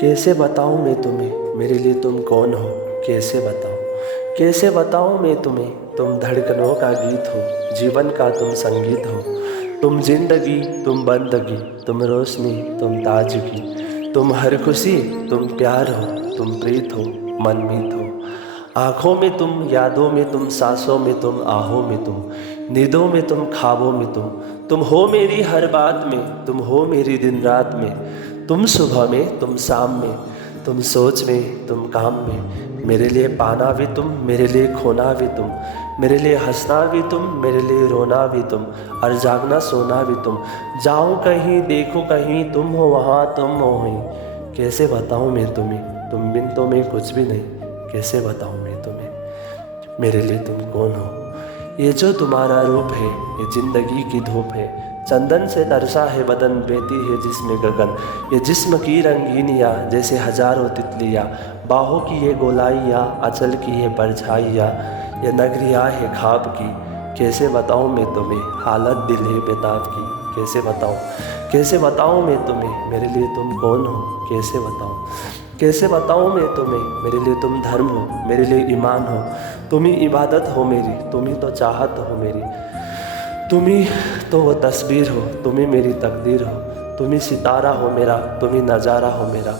कैसे बताऊँ मैं तुम्हें मेरे लिए तुम कौन हो। कैसे बताऊँ, कैसे बताऊँ मैं तुम्हें, तुम धड़कनों का गीत हो, जीवन का तुम संगीत हो। तुम जिंदगी, तुम बंदगी, तुम रोशनी, तुम ताजगी, तुम हर खुशी, तुम प्यार हो, तुम प्रीत हो, मनमीत हो। आँखों में तुम, यादों में तुम, सांसों में तुम, आहों में तुम, नींदों में तुम, ख्वाबों में तुम हो मेरी हर बात में, तुम हो मेरी दिन रात में। तुम सुबह में, तुम शाम में, तुम सोच में, तुम काम में। मेरे लिए पाना भी तुम, मेरे लिए खोना भी तुम, मेरे लिए हंसना भी तुम, मेरे लिए रोना भी तुम, और जागना सोना भी तुम। जाऊँ कहीं, देखूँ कहीं, तुम हो वहाँ, तुम हो वहीं। कैसे बताऊँ मैं तुम्हें, तुम बिन तो मैं कुछ भी नहीं। कैसे बताऊँ मैं तुम्हें मेरे लिए तुम कौन हो। ये जो तुम्हारा रूप है, ये जिंदगी की धूप है। चंदन से तरसा है बदन, बहती है जिस्म गगन। ये जिस्म की रंगीनियाँ जैसे हजारों तितलियाँ, बाहों की ये गोलाइयाँ, अचल की ये परछाइयाँ, ये नगरियाँ है ख्वाब की। कैसे बताऊँ मैं तुम्हें, हालत दिल है बेताब की। कैसे बताऊँ, कैसे बताऊँ मैं तुम्हें मेरे लिए तुम कौन हो। कैसे बताऊँ, कैसे बताऊँ मैं तुम्हें मेरे लिए तुम धर्म हो, मेरे लिए ईमान हो। तुम ही इबादत हो मेरी, तुम ही तो चाहत हो मेरी। तुम ही तो वो तस्वीर हो, तुम ही मेरी तकदीर हो। तुम ही सितारा हो मेरा, तुम ही नज़ारा हो मेरा।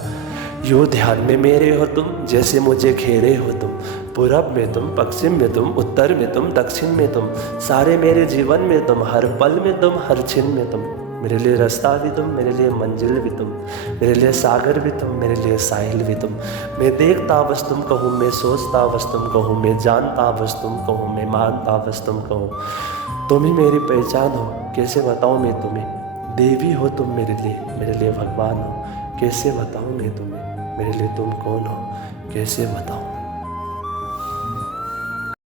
यूँ ध्यान में मेरे हो तुम, जैसे मुझे घेरे हो तुम। पूरब में तुम, पश्चिम में तुम, उत्तर में तुम, दक्षिण में तुम, सारे मेरे जीवन में तुम, हर पल में तुम, हर क्षण में तुम। मेरे लिए रास्ता भी तुम, मेरे लिए मंजिल भी तुम, मेरे लिए सागर भी तुम, मेरे लिए साहिल भी तुम। मैं देखता बस तुम कहूँ, मैं सोचता बस तुम कहूँ, मैं जानता बस तुम कहूँ, मैं मानता बस तुम कहूँ। तुम ही मेरी पहचान हो। कैसे बताऊँ मैं तुम्हें, देवी हो तुम मेरे लिए भगवान हो। कैसे बताऊँ मैं तुम्हें मेरे लिए तुम कौन हो। कैसे बताऊँ।